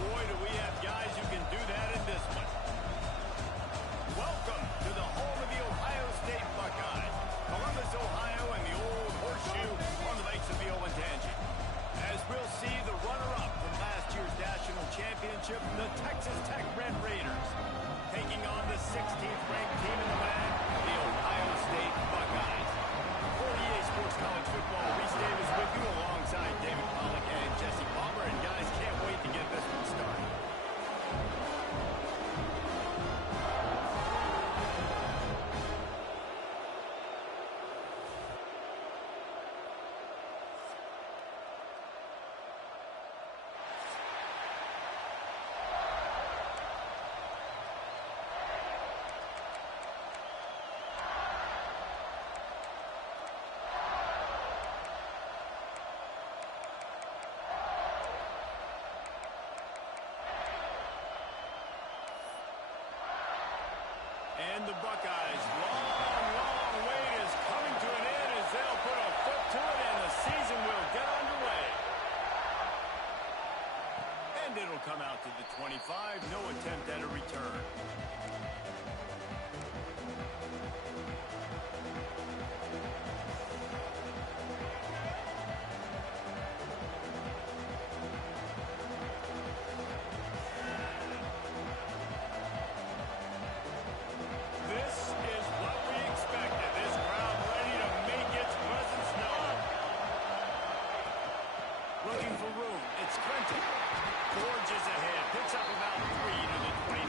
Boy, do we have guys who can do that in this one. Welcome to the home of the Ohio State Buckeyes. Columbus, Ohio, and the old horseshoe on the banks of the Olentangy. As we'll see, the runner-up from last year's national championship, the Texas Tech Red Raiders, taking on the 16th-ranked team in the land, the Ohio State Buckeyes. For EA Sports College Football, Reese Davis with you alongside David Pollack and Jesse Palmer. And guys, can't wait to get this one started. And the Buckeyes' long wait is coming to an end as they'll put a foot to it and the season will get underway. And it'll come out to the 25, no attempt at a return. Looking for room. It's Clinton. Forges ahead. Picks up about 3 to the 29.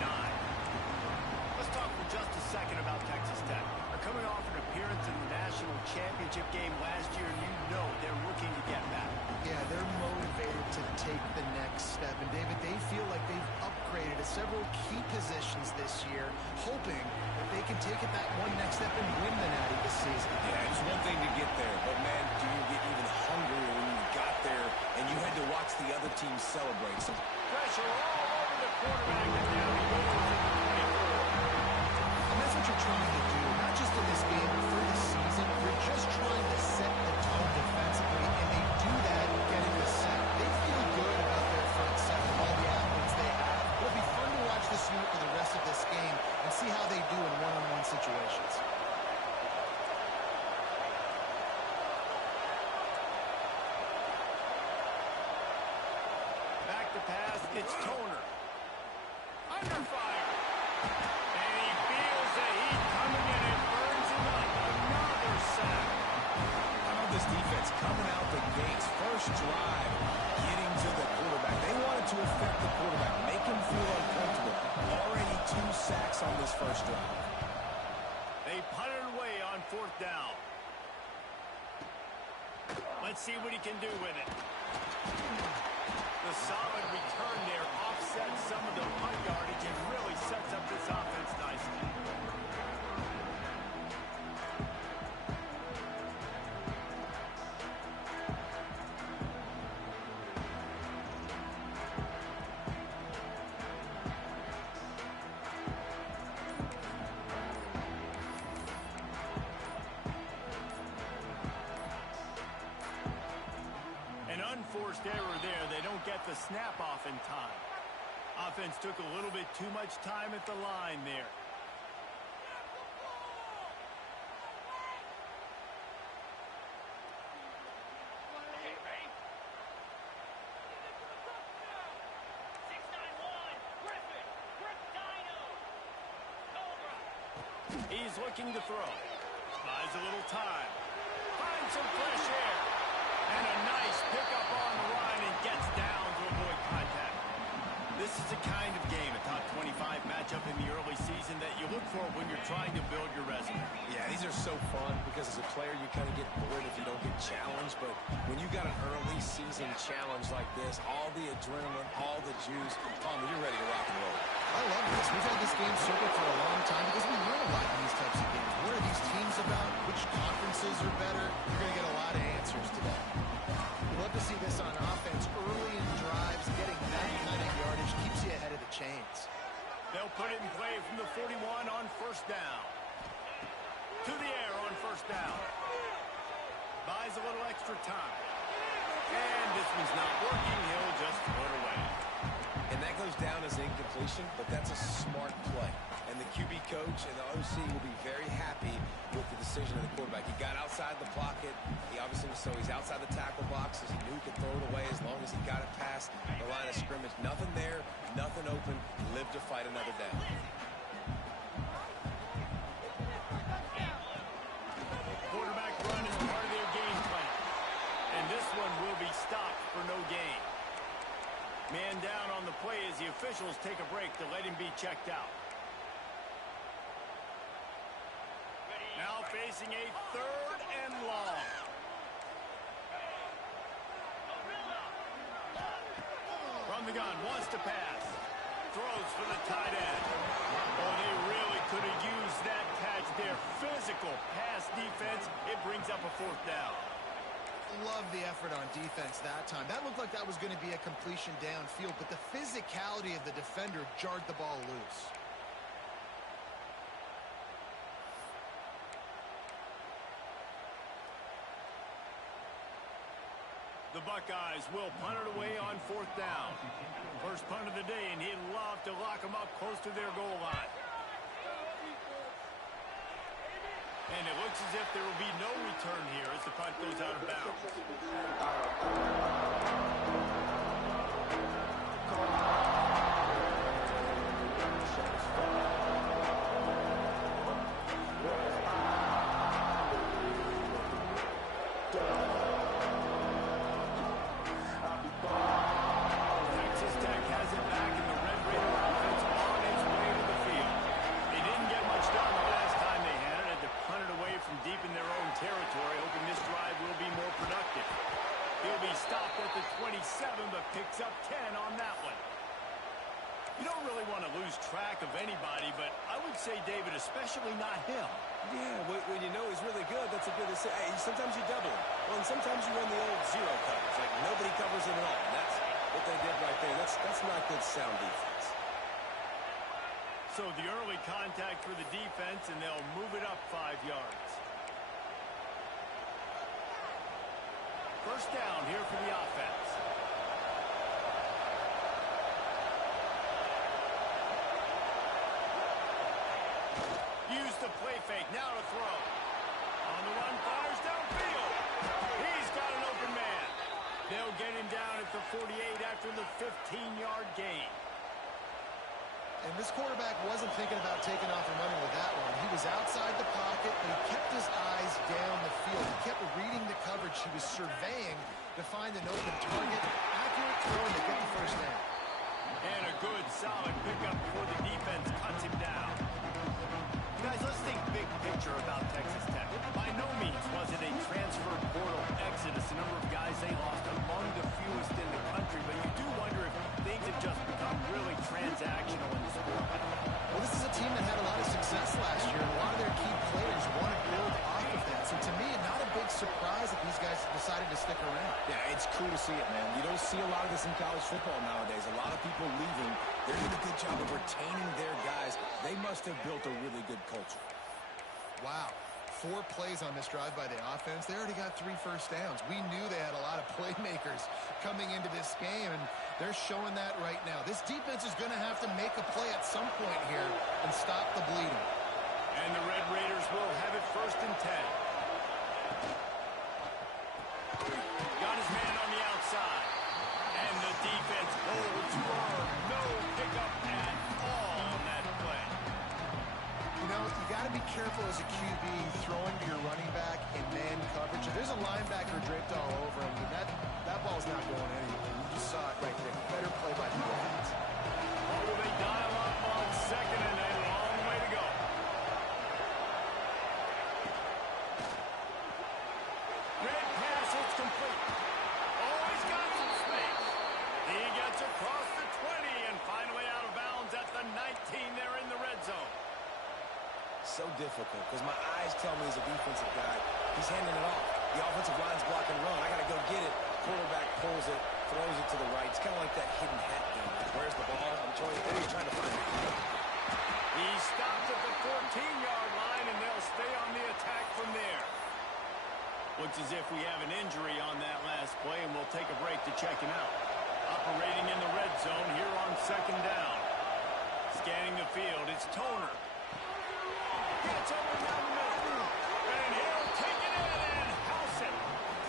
Let's talk for just a second about Texas Tech. They're coming off an appearance in the national championship game last year, and you know they're looking to get back. Yeah, they're motivated to take the next step. And, David, they feel like they've upgraded to several key positions this year, hoping that they can take it that one next step and win the Natty this season. Yeah, it's one thing to get there, but, man, do you get even hungrier when you got there and you had to watch the other team celebrate? So pressure all over the quarterback, and now he goes at the 24. And that's what you're trying to do, not just in this game, but for the season. You're just trying to set the tone defensively, and they do that getting the sack. They feel good about their front seven, all the athletes they have. It'll be fun to watch this unit for the rest of this game and see how they do in one-on-one situations. Back to pass, it's Toner. Under fire. And he feels the heat coming in and burns him up. Another sack. how about this defense coming out the gates, first drive, getting to the quarterback. They wanted to affect the quarterback, make him feel uncomfortable. Already 2 sacks on this first drive. They punted away on 4th down. Let's see what he can do with it. The solid return there offsets some of the punt yardage and really sets up this offense nicely. An unforced error there. They don't get the snap off in time. Offense took a little bit too much time at the line there. He's looking to throw. Buys a little time. Finds some fresh air. And a nice pickup on the run and gets down to avoid contact. This is the kind of game, a top 25 matchup in the early season, that you look for when you're trying to build your resume. Yeah, these are so fun because as a player you kind of get bored if you don't get challenged, but when you got an early season challenge like this, all the adrenaline, all the juice, Palmer, you're ready to rock and roll. I love this. We've had this game circled for a long time because we learn a lot in these types of games. What are these teams about? Which conferences are better? You're going to get a lot of answers today. We'd love to see this on offense early in drives. Getting that kind of yardage keeps you ahead of the chains. They'll put it in play from the 41 on 1st down. To the air on 1st down. Buys a little extra time. And this one's not working. He'll just throw it away. And that goes down as an incompletion, but that's a smart play. And the QB coach and the OC will be very happy with the decision of the quarterback. He got outside the pocket. He obviously was so he's outside the tackle boxes. He knew he could throw it away as long as he got it past the line of scrimmage. Nothing there, nothing open. Live to fight another down. Quarterback run is part of their game plan. And this one will be stopped for no gain. Man down on the play as the officials take a break to let him be checked out. Now facing a 3rd and long. From the gun, wants to pass. Throws for the tight end. Oh, they really could have used that catch there. Physical pass defense. It brings up a 4th down. Love the effort on defense that time. That looked like that was going to be a completion downfield, but the physicality of the defender jarred the ball loose. The Buckeyes will punt it away on 4th down. First punt of the day, and he'd love to lock them up close to their goal line. And it looks as if there will be no return here as the punt goes out of bounds. Texas Tech has it back, and the Red Raider offense on its way to the field. They didn't get much done the last time they had it. Had to punt it away from deep in their own territory, hoping this drive will be more productive. He'll be stopped at the 27, but picks up 10 on that one. You don't really want to lose track of anybody, but I would say, David, especially not him. Yeah, when you know he's really good, that's a good decision. Hey, sometimes you double him. Well, and sometimes you run the old zero coverage. Like, nobody covers him at all. And that's what they did right there. That's not good sound defense. So the early contact for the defense, and they'll move it up 5 yards. First down here for the offense. Use the play fake. Now to throw. On the run, fires downfield. He's got an open man. They'll get him down at the 48 after the 15-yard gain. And this quarterback wasn't thinking about taking off and running with that one. He was outside the pocket, but he kept his eyes down the field. He kept reading the coverage. He was surveying to find an open target. Accurate throw to get the first down. And a good, solid pickup before the defense cuts him down. Guys, let's think big picture about Texas Tech. By no means was it a transfer portal exodus. The number of guys they lost among the fewest in the country, but you do wonder if things have just become really transactional in the sport. Well, this is a team that had a lot of success last year, and a lot of their key players want to build off of that. So to me, not a big surprise that these guys decided to stick around. Yeah, it's cool to see it, man. You don't see a lot of this in college football nowadays. A lot of people leaving. They're doing a good job of retaining their guys. They must have built a really good culture. Wow. 4 plays on this drive by the offense. They already got 3 first downs. We knew they had a lot of playmakers coming into this game, and they're showing that right now. This defense is going to have to make a play at some point here and stop the bleeding. And the Red Raiders will have it 1st and 10. Got his man on the outside. And the defense holds firm. No pickup at all on that play. You know, you got to be careful as a QB throwing to your running back in man coverage. If there's a linebacker draped all over him, that ball's not going anywhere. You just saw it right there. Better play by the defense. What will they dial up on 2nd and a long way to go? Great pass, it's complete. Oh, he's got some space. He gets across the 20 and finally out of bounds at the 19 there in the red zone. So difficult because my eyes tell me as a defensive guy, he's handing it off. The offensive line's blocking run. I got to go get it. Quarterback pulls it, throws it to the right. It's kind of like that hidden hat game. Where's the ball? I'm trying to find it. He stopped at the 14-yard line, and they'll stay on the attack from there. Looks as if we have an injury on that last play, and we'll take a break to check him out. operating in the red zone here on second down. Scanning the field, it's Toner. Gets over down the middle. And he'll take it in and house it.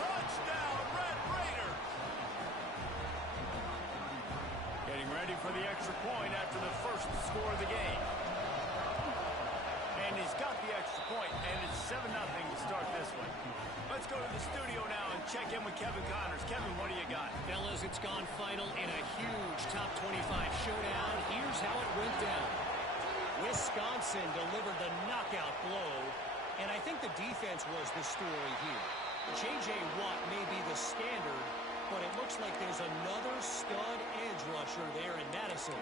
Touchdown, Red Raiders. Getting ready for the extra point after the first score of the game. And he's got the extra point, and it's 7-0 to start this one. Let's go to the studio now and check in with Kevin Connors. Kevin, what do you got? Fellas, it's gone final in a huge top 25 showdown. Here's how it went down. Wisconsin delivered the knockout blow, and I think the defense was the story here. J.J. Watt may be the standard, but it looks like there's another stud edge rusher there in Madison.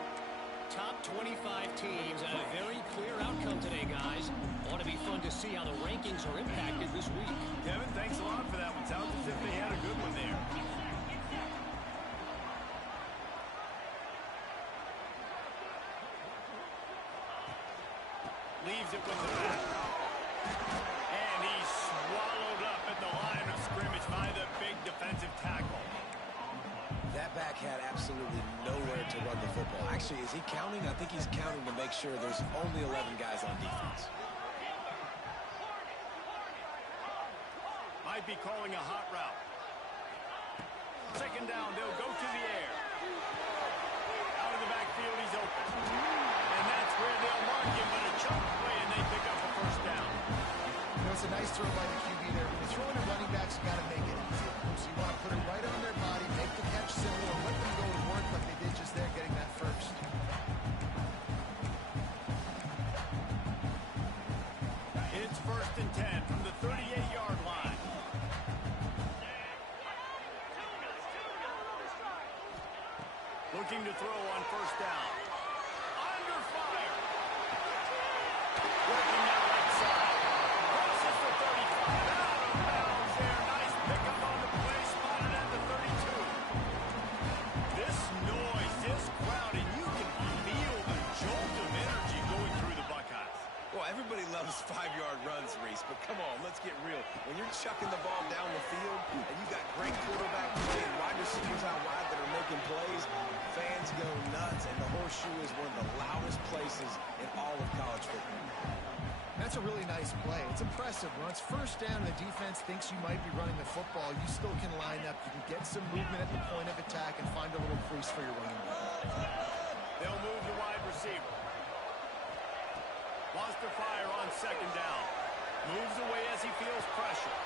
Top 25 teams and a very clear outcome today, guys. Ought to be fun to see how the rankings are impacted this week. Kevin, thanks a lot for that one. Sounds as if they had a good one there. Leaves it with the back. And he's swallowed up at the line of scrimmage by the big defensive tackle. That back had absolutely nowhere to run the football. Actually, is he counting? I think he's counting to make sure there's only 11 guys on defense. Might be calling a hot route. Second down, they'll go to the air. Out of the backfield, he's open. And that's where they'll mark him, but a chunk play, and they pick up a first down. You know, it's a nice throw by the QB there. When you're throwing to running backs, you got to make it easy. So you want to put it right on their body, make the catch simple, and let them go to work like they did just there, getting that first. It's 1st and 10 from the 38-yard line. Looking to throw on first down. Under fire. Working that right side. Crosses the 35. Out of bounds there. Nice pickup on the play. Spotted at the 32. This noise, this crowd, and you can feel the jolt of energy going through the Buckeyes. Well, everybody loves 5-yard runs, Reese, but come on, let's get real. When you're chucking the ball down the field and you got great quarterback play and wide receivers out wide that are making plays, fans go nuts, and the Horseshoe is one of the loudest places in all of college football. That's a really nice play. It's impressive. When it's first down and the defense thinks you might be running the football, you still can line up. You can get some movement at the point of attack and find a little crease for your running back. They'll move the wide receiver. Wants to fire on second down. Moves away as he feels pressure.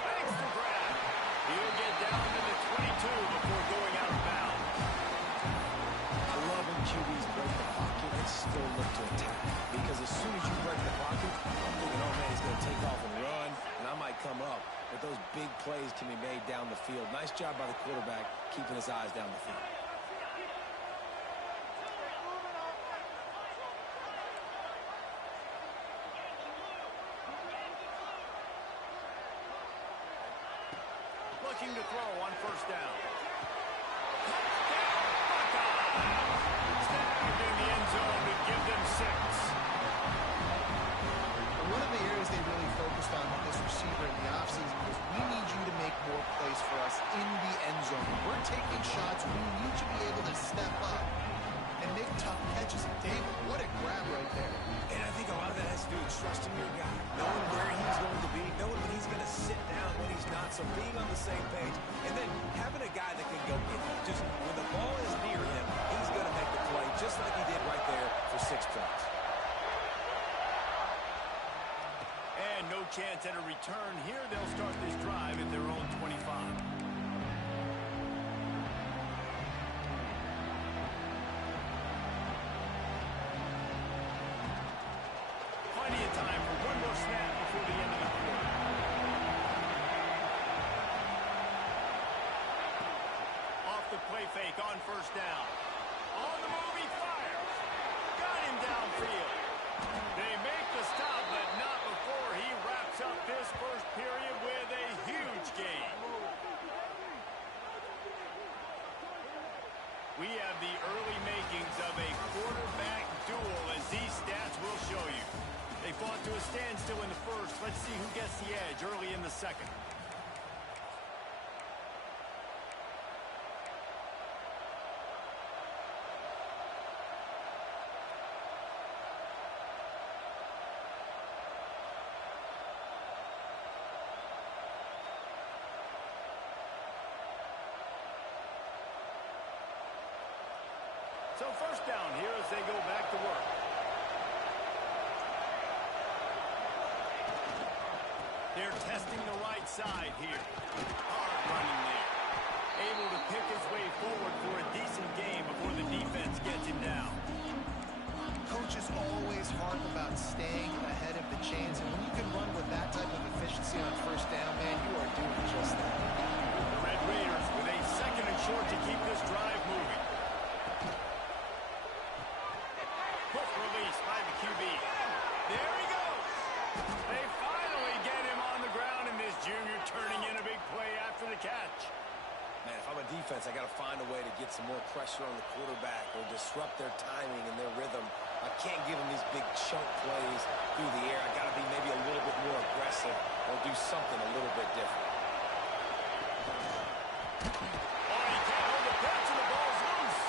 Thanks to grab. He'll get down to the 22 before going out of bounds. I love when QBs break the pocket and still look to attack. Because as soon as you break the pocket, I'm thinking, oh man, he's going to take off and run, and I might come up. But those big plays can be made down the field. Nice job by the quarterback keeping his eyes down the field. Looking to throw on first down. Touchdown, Buckeyes! Snagged in the end zone to give them 6. One of the areas they really focused on with this receiver in the offseason was we need you to make more plays for us in the end zone. When we're taking shots, we need you to be able to step up and make tough catches. David, what a grab right there. And I think a lot of that has to do with trusting your guy, knowing where he's going to be, knowing when he's going to sit down, when he's not, so being on the same page, and then having a guy that can go get him. Just when the ball is near him, he's going to make the play, just like he did right there for 6 points. And no chance at a return here. They'll start this drive at their own 25. Plenty of time for one more snap before the end of the quarter. Off the play fake on first down. On the move, he fires. Got him downfield. They make the stop, but not before he wraps up this first period with a huge gain. We have the early makings of a quarterback duel, as these stats will show you. They fought to a standstill in the first. Let's see who gets the edge early in the second. So first down here as they go back to work. They're testing the right side here. Hard running there. Able to pick his way forward for a decent game before the defense gets him down. Coaches always harp about staying ahead of the chains, and when you can run with that type of efficiency on first down, man, you are doing just that. The Red Raiders with a second and short to keep this drive moving. Quick release by the QB. There he goes. They finally get him on the ground, and this junior turning in a big play after the catch. Man, if I'm a defense, I got to find a way to get some more pressure on the quarterback or disrupt their timing and their rhythm. I can't give them these big chunk plays through the air. I got to be maybe a little bit more aggressive or do something a little bit different. Oh, he can't hold the catch and the ball's loose.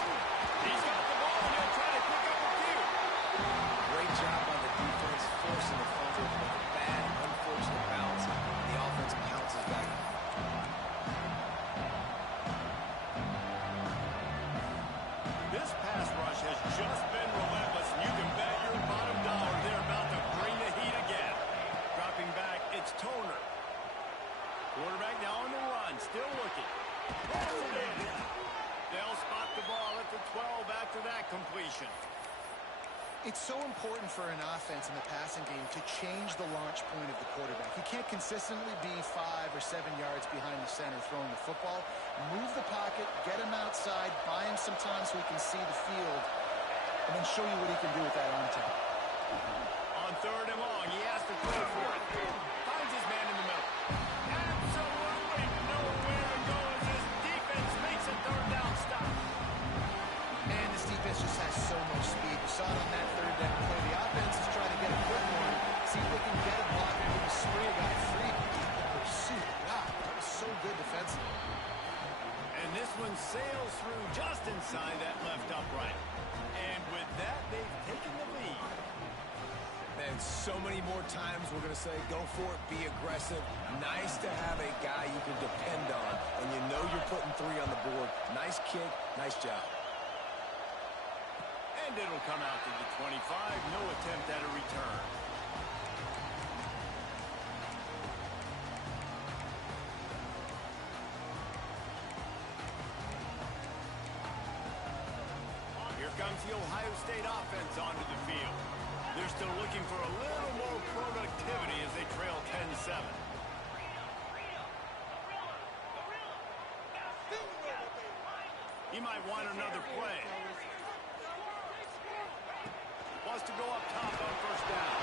He's got the ball and he'll try to pick up a few. Great job by the defense forcing the fumble to make a bad, unfortunate bounce. The offense bounces back. This pass rush has just been relentless. You can bet your bottom dollar they're about to bring the heat again. Dropping back, it's Toner. Quarterback now on the run, still looking. They'll spot the ball at the 12 after that completion. It's so important for an offense in the passing game to change the launch point of the quarterback. You can't consistently be 5 or 7 yards behind the center throwing the football. Move the pocket, get him outside, buy him some time so he can see the field, and then show you what he can do with that arm talent. On third and long, he has to throw for it. Finds his man in the middle. Absolutely nowhere to go as this defense makes a third down stop. Man, this defense just has so much speed. You saw it on that third down play. The offense is trying to get a foot on him, see if they can get a block and maybe spray a guy free. The pursuit, wow, that was so good defensively. And this one sails through just inside that left upright. And with that, they've taken the lead. Man, so many more times we're going to say, go for it, be aggressive. Nice to have a guy you can depend on, and you know you're putting 3 on the board. Nice kick, nice job. And it'll come out to the 25. No attempt at a return. Here comes the Ohio State offense onto the field. They're still looking for a little more productivity as they trail 10-7. He might want another play. Wants to go up top on first down.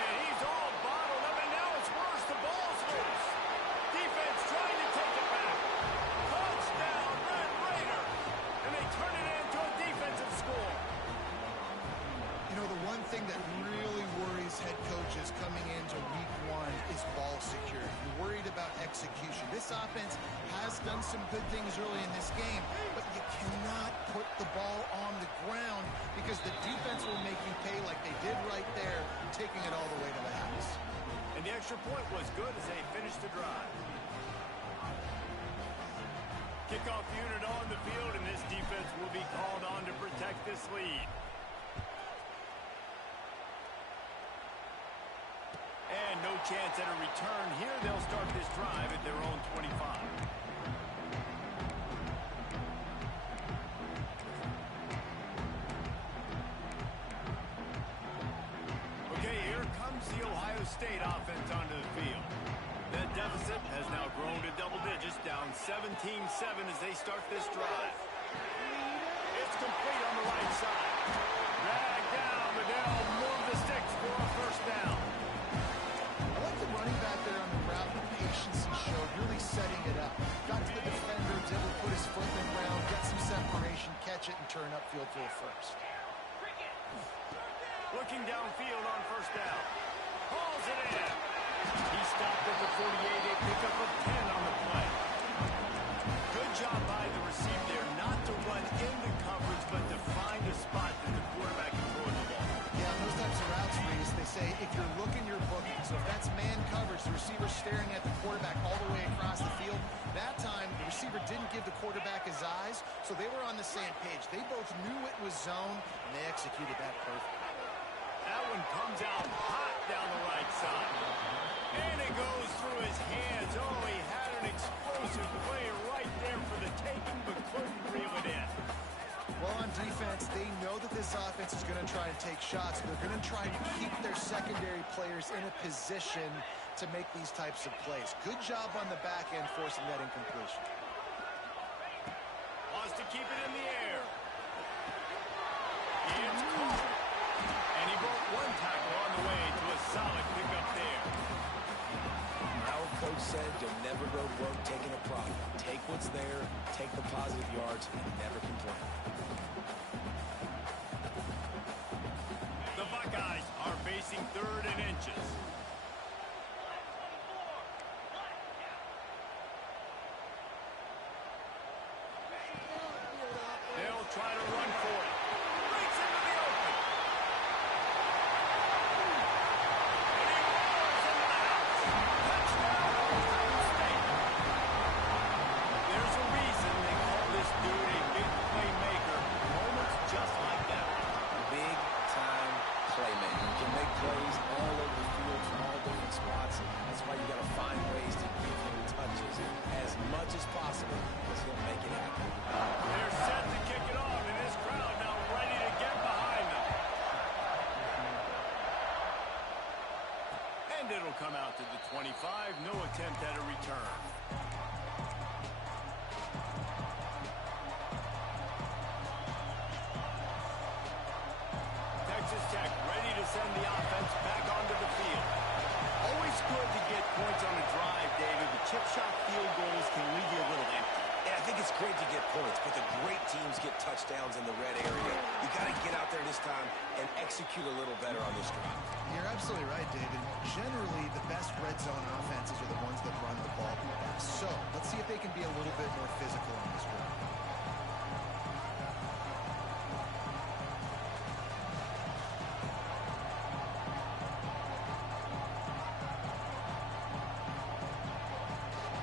And he's all bottled up, and now it's worse. The ball's loose. Defense trying to take it back. Touchdown, Red Raider. And they turn it into a defensive score. You know, the one thing that really worries head coaches coming into week 1 is ball security. You're worried about execution. This offense has done some good things early in this game, but you cannot put the ball on the ground because the defense will make you pay like they did right there, taking it all the way to the house. And the extra point was good as they finished the drive. Kickoff unit on the field, and this defense will be called on to protect this lead. And no chance at a return here. They'll start this drive at their own 25. Okay, here comes the Ohio State offense onto the field. That deficit has now grown to double digits, down 17-7 as they start this drive. It's complete on the right side. Drag down, but they'll move the sticks for a first down. I like the running back there on the route, the patience he showed, really setting it up. Got to the defender, was able to put his foot in the ground, get some separation, catch it, and turn upfield for a first. Looking downfield on first down. Hauls it in. He stopped at the 48, a pickup of 10 on the play. Good job by the receiver there, not to run into coverage, but to find a spot that the quarterback can throw the ball. Yeah, on those types of routes, Reese, they say if you're looking, you're booking. So if that's man coverage, the receiver's staring at the quarterback, quarterback all the way across the field. That time, the receiver didn't give the quarterback his eyes, so they were on the same page. They both knew it was zone, and they executed that perfectly. That one comes out hot down the right side. And it goes through his hands. Oh, he had an explosive play right there for the taking, but couldn't reel it in. Well, on defense, they know that this offense is going to try and take shots. They're going to try to keep their secondary players in a position to make these types of plays. Good job on the back end forcing that incompletion. Wants to keep it in the air. It's caught. And he broke one tackle on the way to a solid pickup there. Our coach said you'll never grow broke taking a profit. Take what's there, take the positive yards, and never complain. The Buckeyes are facing 3rd and inches. They'll try to run for it. Breaks into the open. And he rolls into the house. Touchdown, Ohio State. There's a reason they call this dude a big playmaker. Moments just like that. Big time playmaker. You can make plays all over the field from all different spots. That's why you got to find ways to give him touches as much as possible because he'll make it happen. They're set to kick it off, and this crowd now ready to get behind them. And it'll come out to the 25. No attempt at a return. Texas Tech ready to send the offense back onto the field. Always good to get points on a drive, David. The chip shot field goals can leave you a little empty. Yeah, I think it's great to get points, but the great teams get touchdowns in the red area. You got to get out there this time and execute a little better on this drive. You're absolutely right, David. Generally, the best red zone offenses are the ones that run the ball the best. So, let's see if they can be a little bit more physical on this drive.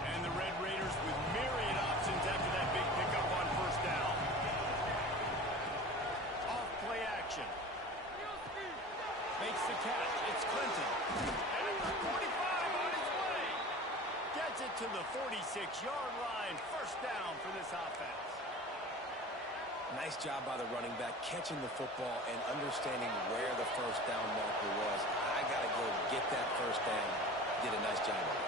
And the Red Raiders with myriad options after that big pickup on 1st down. Off play action. Makes the catch. It's Clinton. And it's the 45 on his way. Gets it to the 46-yard line. 1st down for this offense. Nice job by the running back catching the football and understanding where the 1st down marker was. I got to go get that 1st down. Did a nice job of it.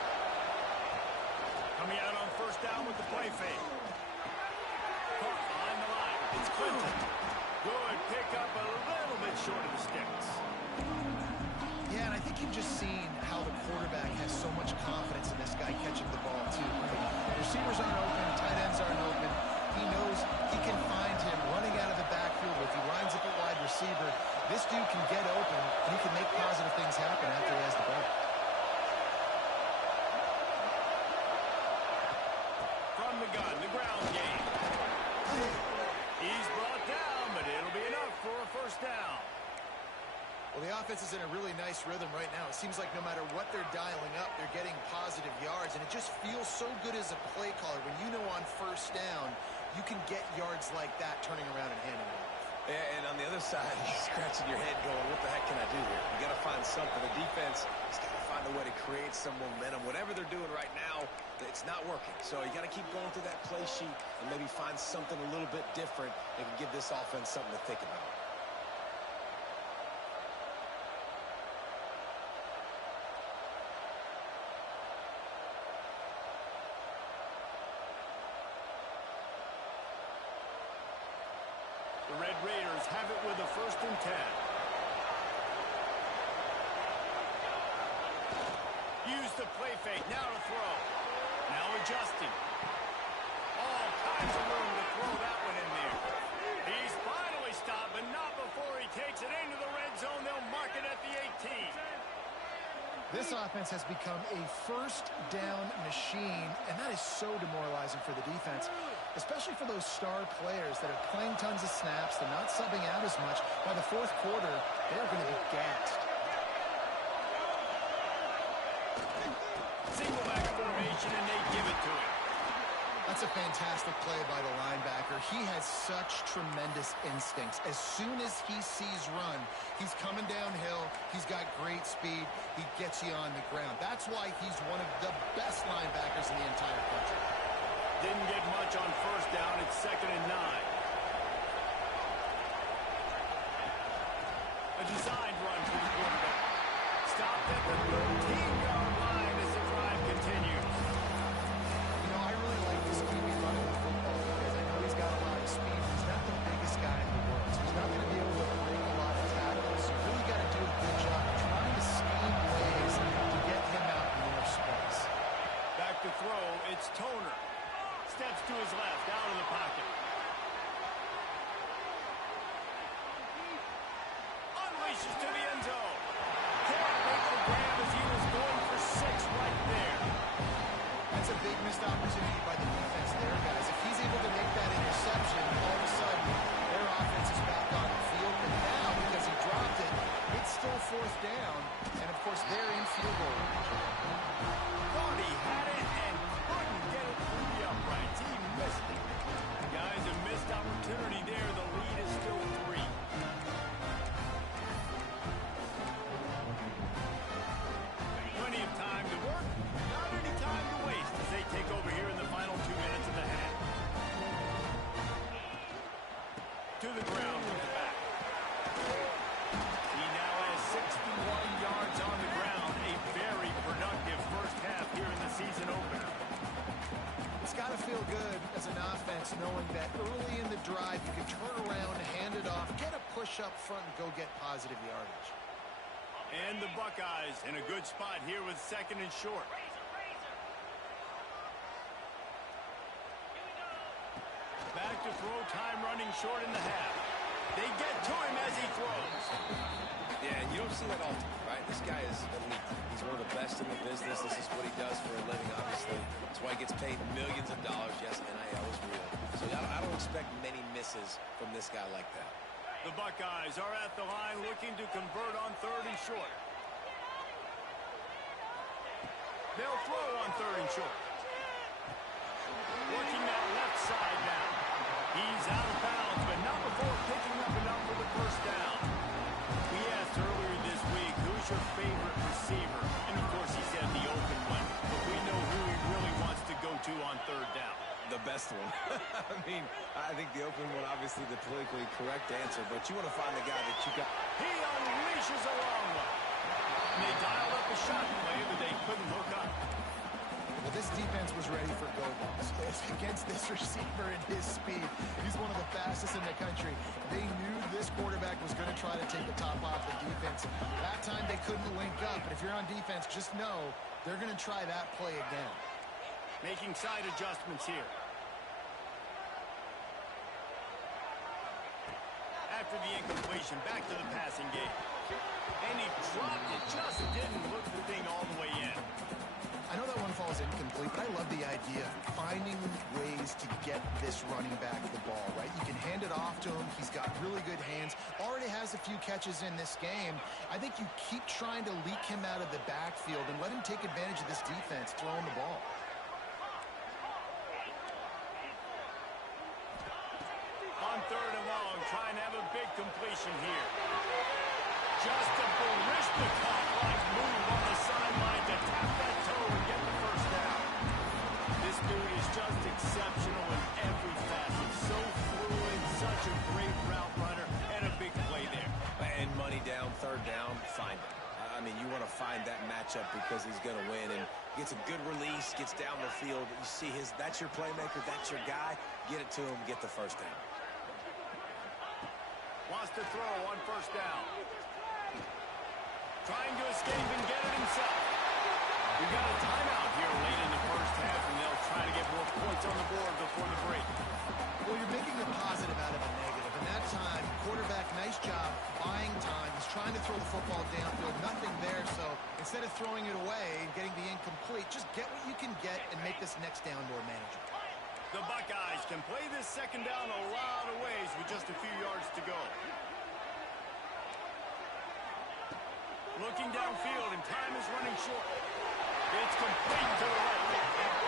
Coming out on 1st down with the play fake. Caught behind the line. It's Clinton. Good pick up a little bit short of the sticks. Yeah, and I think you've just seen how the quarterback has so much confidence in this guy catching the ball, too. Receivers aren't open, tight ends aren't open. He knows he can find him running out of the backfield. If he lines up a wide receiver, this dude can get open, and he can make positive things happen after he has the ball. From the gun, the ground game. He's brought down, but it'll be enough for a 1st down. Well, the offense is in a really nice rhythm right now. It seems like no matter what they're dialing up, they're getting positive yards, and it just feels so good as a play caller when you know on 1st down you can get yards like that turning around and handing it off. Yeah, and on the other side, you're scratching your head going, what the heck can I do here? You got to find something. The defense has got to find a way to create some momentum. Whatever they're doing right now, it's not working. So you got to keep going through that play sheet and maybe find something a little bit different that can give this offense something to think about. The Red Raiders have it with a 1st and 10. Use the play fake. Now to throw. Now adjusting. All kinds of room to throw that one in there. He's finally stopped, but not before he takes it into the red zone. They'll mark it at the 18. This offense has become a 1st down machine, and that is so demoralizing for the defense, especially for those star players that are playing tons of snaps. They're not subbing out as much. By the 4th quarter, they're going to be gassed. Single back formation. separation, and they give it to him. That's a fantastic play by the linebacker. He has such tremendous instincts. As soon as he sees run, he's coming downhill. He's got great speed. He gets you on the ground. That's why he's one of the best linebackers in the entire country. Didn't get much on first down. It's 2nd and 9. A designed run for the quarterback. Stopped at the 13-yard line as the drive continues. You know, I really like this QB running the football because I know he's got a lot of speed. He's not the biggest guy in the world, so he's not going to be able to break a lot of tackles. So you really got to do a good job trying to scheme ways to get him out in more space. Back to throw. It's Toner. Steps to his left, out of the pocket. Unleashes to the end zone. Can't make the grab as he was going for 6 right there. That's a big missed opportunity by the defense there, guys. If he's able to make that interception, all of a sudden, their offense is back on the field. And now, because he dropped it, it's still 4th down. And, of course, they're in field goal range. Thought he had it and couldn't get it through the uprights. He missed it. Guys, a missed opportunity there. The lead is still 3. Plenty of time to work. Not any time to waste as they take over here in the final 2 minutes of the half. To the ground with the back. He now has 61 yards on the ground. A very productive first half here in the season opener. It's got to feel good as an offense knowing that early in the drive you can turn around, hand it off, get a push up front, and go get positive yardage. And the Buckeyes in a good spot here with 2nd and short. Back to throw, time running short in the half. They get to him as he throws. Yeah, and you don't see that often, right? This guy is elite. He's one of the best in the business. This is what he does for a living, obviously. That's why he gets paid millions of dollars. Yes, NIL is real. So I don't expect many misses from this guy like that. The Buckeyes are at the line looking to convert on 3rd and short. They'll throw on 3rd and short. Working that left side now. He's out of bounds, but not before picking up enough for the first down. We asked earlier this week, who's your favorite receiver? And of course he said the open one, but we know who he really wants to go to on 3rd down. The best one. I mean, I think the open one, obviously the politically correct answer, but you want to find the guy that you got. He unleashes a long one. And they dialed up a shot play, but they couldn't hook up. Well, this defense was ready for go balls. Against this receiver and his speed, he's one of the fastest in the country. They knew this quarterback was going to try to take the top off the defense. That time they couldn't link up, but if you're on defense, just know they're going to try that play again. Making side adjustments here. After the incompletion, back to the passing game. And he dropped it, just didn't look the thing all the way in. I know that one falls incomplete, but I love the idea of finding ways to get this running back the ball, right? You can hand it off to him. He's got really good hands. Already has a few catches in this game. I think you keep trying to leak him out of the backfield and let him take advantage of this defense throwing the ball. On 3rd and long, trying to have a big completion here. Just a Barishnikov-like move on the sideline to tap that toe and get the first down. This dude is just exceptional in every facet. So fluid, such a great route runner, and a big play there. And money down, 3rd down, find it. I mean, you want to find that matchup because he's going to win and gets a good release, gets down the field. You see that's your playmaker, that's your guy. Get it to him, get the first down. Wants to throw on 1st down. Trying to escape and get it himself. We've got a timeout here late in the first half, and they'll try to get more points on the board before the break. Well, you're making a positive out of a negative. And that time, quarterback, nice job, buying time. He's trying to throw the football downfield. Nothing there, so instead of throwing it away and getting the incomplete, just get what you can get and make this next down more manageable. The Buckeyes can play this 2nd down a lot of ways with just a few yards to go. Looking downfield, and time is running short. It's complete to the right.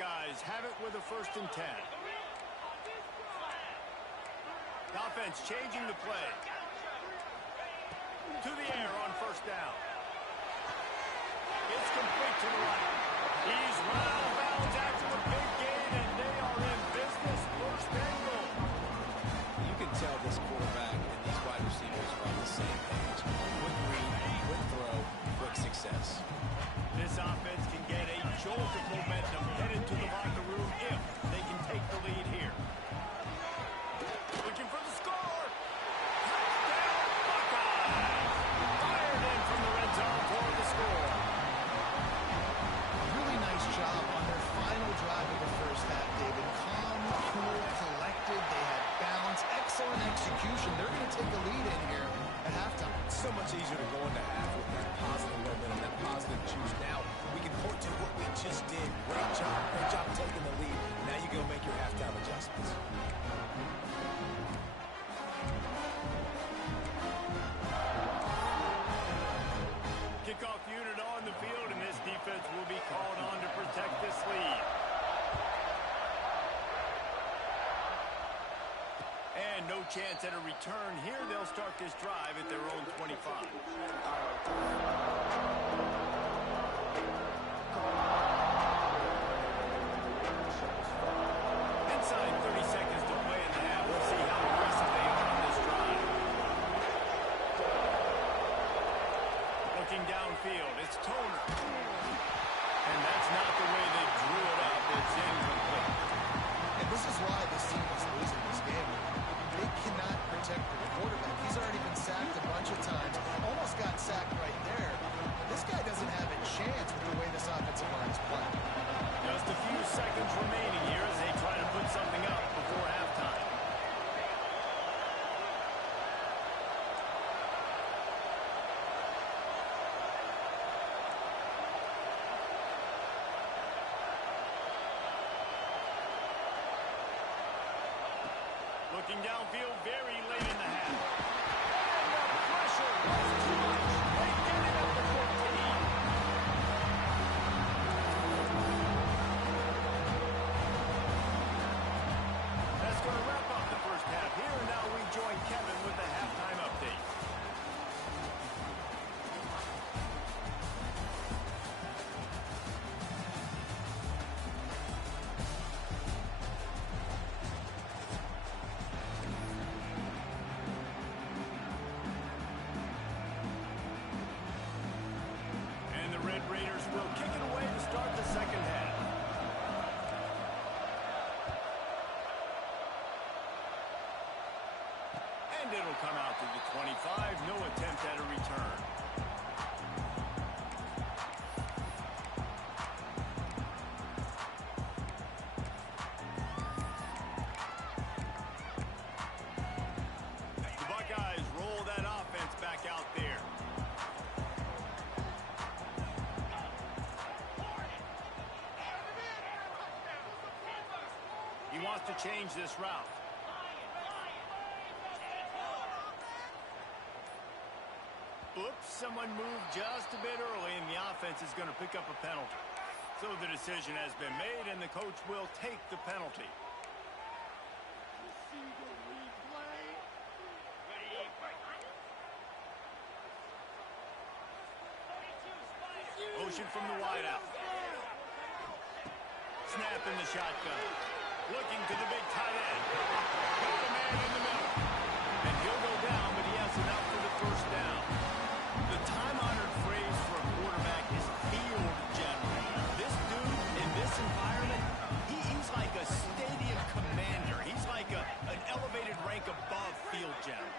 Buckeyes have it with a 1st and 10. The offense changing the play. To the air on 1st down. It's complete to the right. He's run out of bounds after the big gain, and they are in business. 1st and goal. You can tell this quarterback and these wide receivers are on the same page. Quick read, quick throw, quick success. This offense can get a jolt of momentum headed to the locker room if they can take the lead here. Looking for the score. Touchdown, Buckeyes! Fired in from the red zone for the score. Really nice job on their final drive of the 1st half, David. Calm, cool, collected. They had balance. Excellent execution. They're going to take a lead in here at halftime. It's so much easier to go into half with that positive momentum, that positive juice. Now we can point to what we just did. Great job taking the lead. Now you go make your halftime adjustments. Kickoff unit on the field, and this defense will be called on to protect this lead. And no chance at a return here. They'll start this drive at their own 25. Inside 30 seconds to play in the half. We'll see how aggressive they are on this drive. Looking downfield, it's Toner. And that's not the way they drew it up. It's incomplete. And this is why this team is losing this game. They cannot protect the quarterback. He's already been sacked a bunch of times. Almost got sacked right there. This guy doesn't have a chance with the way this offensive line is playing. Just a few seconds remaining here as they try to put something up before halftime. Looking downfield very late in the half. And the pressure was too much. They get it up to 14. That's going to wrap up the 1st half here. And now we join Kevin with the halftime update. And the Red Raiders will kick it away to start the 2nd half. And it'll come out to the 25. No attempt at a return. The Buckeyes roll that offense back out there. He wants to change this route. Oops, someone moved just a bit early, and the offense is going to pick up a penalty. So the decision has been made, and the coach will take the penalty. Motion from the wideout. Snap in the shotgun. Looking to the big tight end. Got a man in the middle. And he'll go down, but he has enough for the 1st down. The time-honored phrase for a quarterback is field general. This dude, in this environment, he's like a stadium commander. He's like an elevated rank above field general.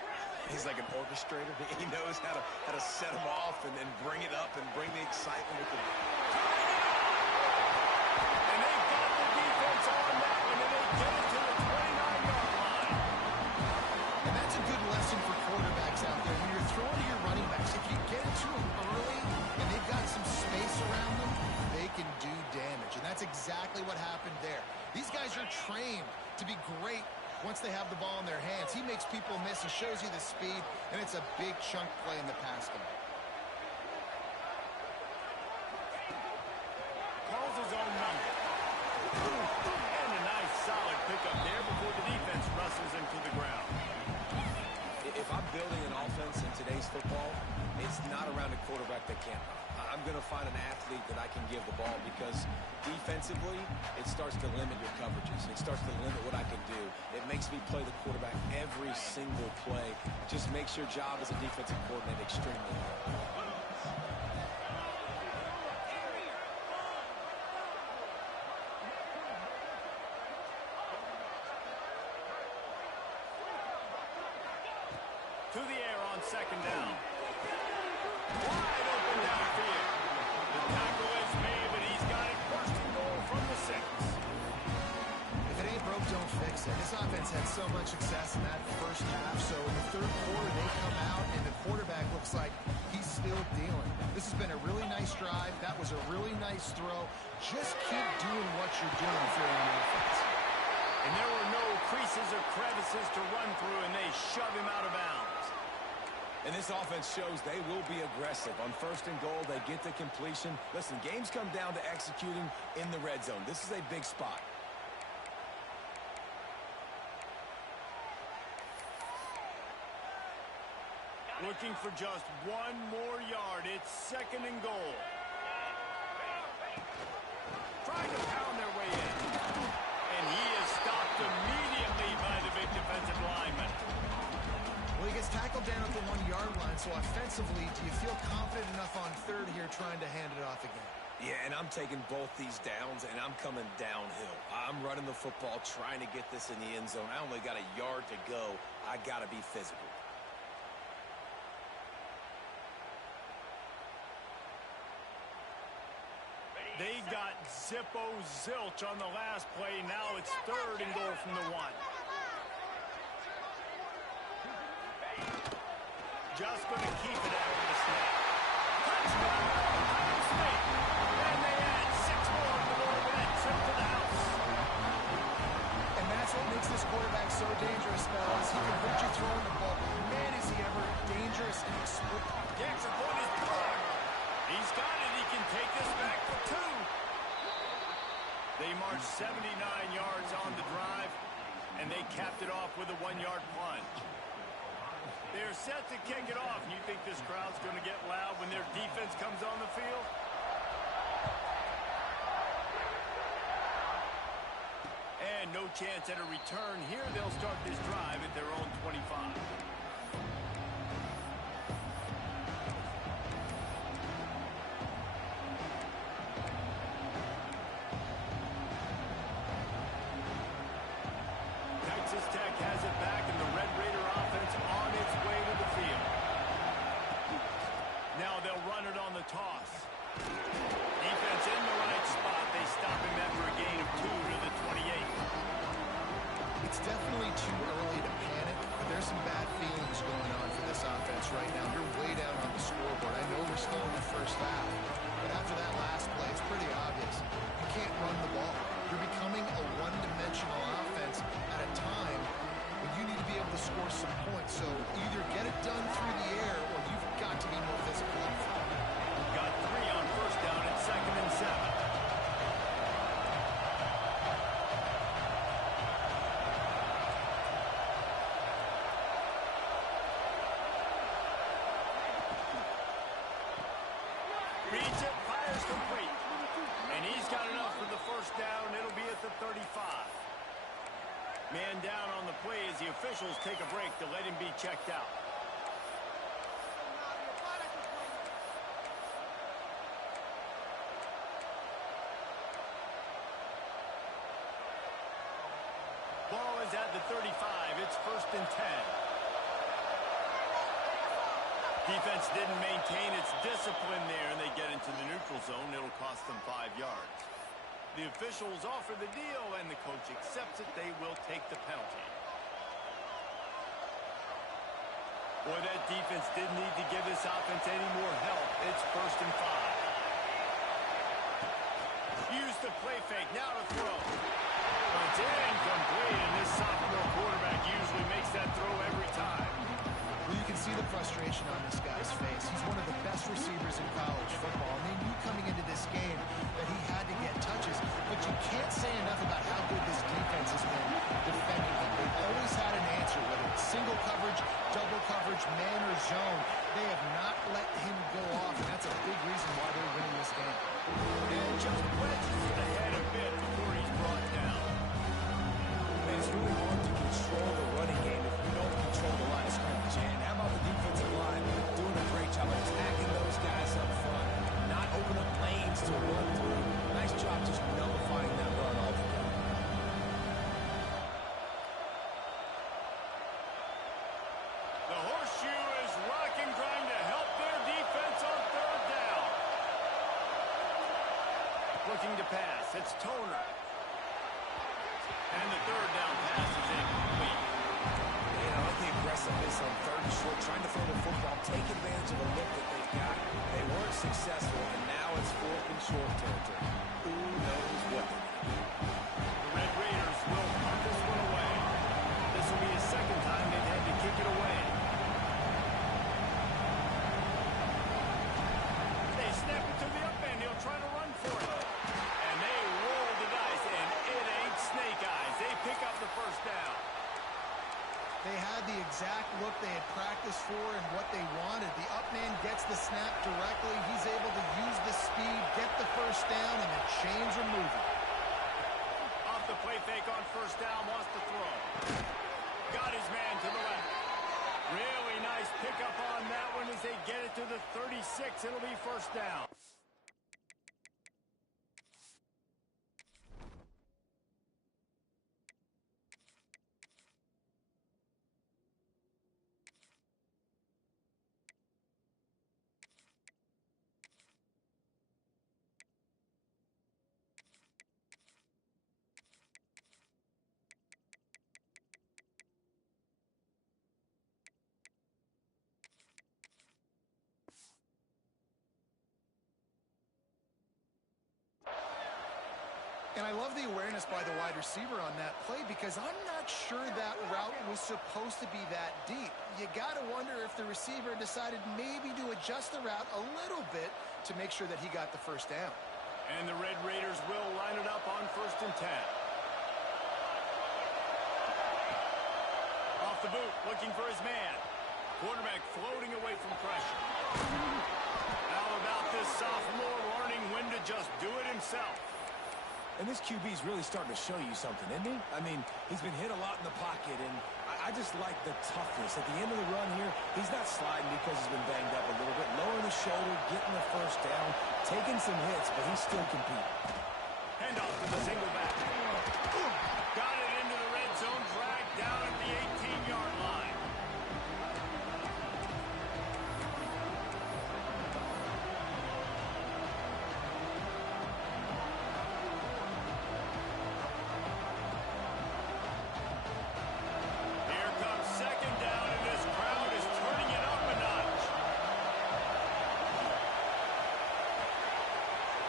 He's like an orchestrator. He knows how to set them off and then bring it up and bring the excitement with him. And they've got the defense on that one, and they get it to the 29-yard line. And that's a good lesson for quarterbacks out there. When you're throwing to your running backs, if you get to them early and they've got some space around them, they can do damage. And that's exactly what happened there. These guys are trained to be great once they have the ball in their hands. He makes people miss. He shows you the speed, and it's a big chunk play in the pass game. Calls his own number. It's not around a quarterback that can't run. I'm going to find an athlete that I can give the ball because defensively, it starts to limit your coverages. It starts to limit what I can do. It makes me play the quarterback every single play. Just makes your job as a defensive coordinator extremely hard. To the air on second down. Wide open downfield. The tackle is made, but he's got it first and goal from the 6. If it ain't broke, don't fix it. This offense had so much success in that first half, so in the third quarter they come out and the quarterback looks like he's still dealing. This has been a really nice drive. That was a really nice throw. Just keep doing what you're doing if you're on offense. And there were no creases or crevices to run through, and they shove him out of bounds. And this offense shows they will be aggressive. On first and goal, they get the completion. Listen, games come down to executing in the red zone. This is a big spot. Looking for just one more yard. It's second and goal. Trying to pound their way in. And he is stopped immediately by the big defensive lineman. Well, he gets tackled down at the 1-yard line, so offensively, do you feel confident enough on third here trying to hand it off again? Yeah, and I'm taking both these downs, and I'm coming downhill. I'm running the football, trying to get this in the end zone. I only got a yard to go. I got to be physical. They got Zippo zilch on the last play. Now it's third and goal from the 1. Just going to keep it after the snap. Touchdown, Ohio State. And they add 6 more to go with that trip to the house. And that's what makes this quarterback so dangerous, fellas. He can hurt you throwing the ball. Man, is he ever dangerous and explosive. The extra point is good. He's got it. He can take this back for 2. They marched 79 yards on the drive, and they capped it off with a 1-yard plunge. They're set to kick it off. You think this crowd's going to get loud when their defense comes on the field? And no chance at a return here. They'll start this drive at their own 25. Texas Tech has it back, and the Red Raider offense on its way to the field. Now they'll run it on the toss. Defense in the right spot. They stop him after a gain of 2 to the 28. It's definitely too early to panic, but there's some bad feelings going on for this offense right now. You're way down on the scoreboard. I know we're still in the first half, but after that last play, it's pretty obvious. You can't run the ball. You're becoming a one-dimensional offense at a time when you need to be able to score some points. So either get it done through the air or you've got to be more physical up front. Got 3 on first down and second and 7. Reads it, fires complete. And he's got enough for the first down. It'll be at the 35. Man down on the play as the officials take a break to let him be checked out. Ball is at the 35. It's first and 10. Defense didn't maintain its discipline there, and they get into the neutral zone. It'll cost them 5 yards. The officials offer the deal, and the coach accepts it. They will take the penalty. Boy, that defense didn't need to give this offense any more help. It's first and 5. Use the play fake. Now to throw. It's incomplete, and this sophomore quarterback usually makes that throw every time. Well, you can see the frustration on this guy's face. He's one of the best receivers in college football, and they knew coming into this game that he had to get touches. But you can't say enough about how good this defense has been defending him. They've always had an answer, whether it's single coverage, double coverage, man or zone. They have not let It's Toner. And the third down pass is incomplete. I like the aggressiveness on third and short, trying to throw the football, take advantage of a look that they've got. They weren't successful, and now it's fourth and short territory. Who knows what they're going to do? The Red Raiders will punt this one away. This will be the second time they've had to kick it away. They snap it to the up end. He'll try to run for it. And they roll the dice, and it ain't snake eyes. They pick up the first down. They had the exact look they had practiced for and what they wanted. The up man gets the snap directly. He's able to use the speed, get the first down, and the chains are moving. Off the play fake on first down, wants to throw. Got his man to the left. Really nice pickup on that one as they get it to the 36. It'll be first down. And I love the awareness by the wide receiver on that play because I'm not sure that route was supposed to be that deep. You got to wonder if the receiver decided maybe to adjust the route a little bit to make sure that he got the first down. And the Red Raiders will line it up on 1st and 10. Off the boot, looking for his man. Quarterback floating away from pressure. How about this sophomore learning when to just do it himself? And this QB's really starting to show you something, isn't he? I mean, he's been hit a lot in the pocket, and I just like the toughness. At the end of the run here, he's not sliding because he's been banged up a little bit. Lowering the shoulder, getting the first down, taking some hits, but he's still competing. Handoff to the single back. Got it into the red zone, dragged down at the 18-yard line. Here comes second down, and this crowd is turning it up a notch.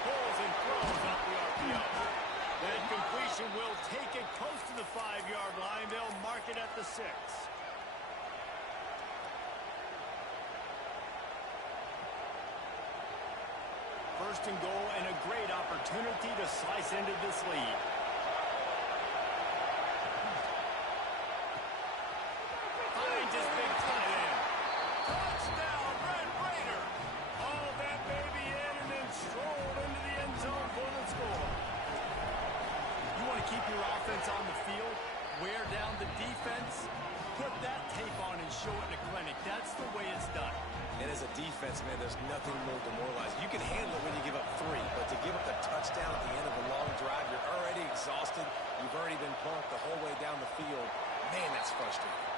Pulls and throws up the RPO. That completion will take it close to the 5-yard line. They'll mark it at the 6. First and goal, and a great opportunity to slice into this lead. Finds his big tight end. Touchdown, Red Raider! Hauled that baby in and then strolled into the end zone for the score. You want to keep your offense on the field, wear down the defense, put that tape on and show it in a clinic. That's the way it's done. And as a defense, man, there's nothing more demoralizing. You can handle it when you give up 3, but to give up the touchdown at the end of a long drive, you're already exhausted. You've already been punked the whole way down the field. Man, that's frustrating.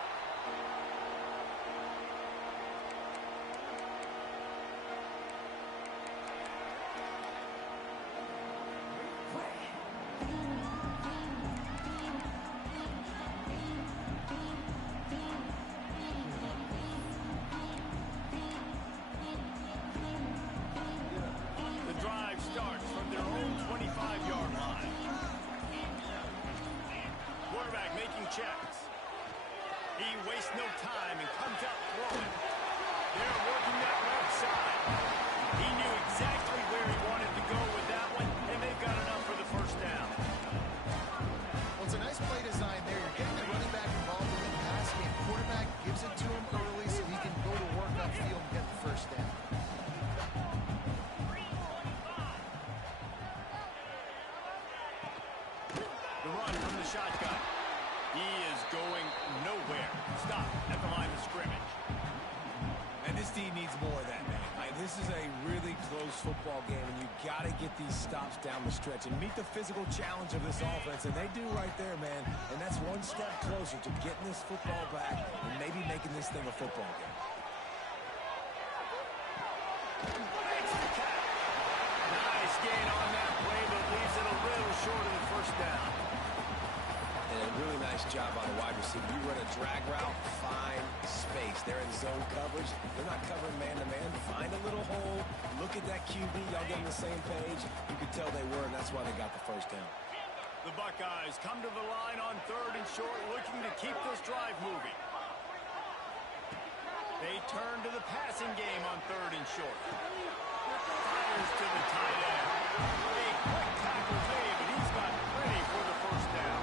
The drive starts from their own 25-yard line. Quarterback making checks. He wastes no time and comes out throwing. They're working that left side. He knew exactly where he wanted to go with that one, and they've got enough for the first down. Well, it's a nice play design there. You're getting the running back involved in the pass game. Quarterback gives it to him early so he can go to work upfield and get the first down. The run from the shotgun. He is going nowhere. Stop at the line of scrimmage. And this team needs more of that, man. This is a really close football game, and you got to get these stops down the stretch and meet the physical challenge of this offense, and they do right there, man. And that's one step closer to getting this football back and maybe making this thing a football game. Nice gain on that play, but leaves it a little down. And a really nice job on the wide receiver. You run a drag route, find space. They're in zone coverage. They're not covering man-to-man. Find a little hole. Look at that QB. Y'all get on the same page. You could tell they were, and that's why they got the first down. The Buckeyes come to the line on 3rd and short, looking to keep this drive moving. They turn to the passing game on 3rd and short. Fires to the tight end. A quick tackle made, but he's got ready for the first down.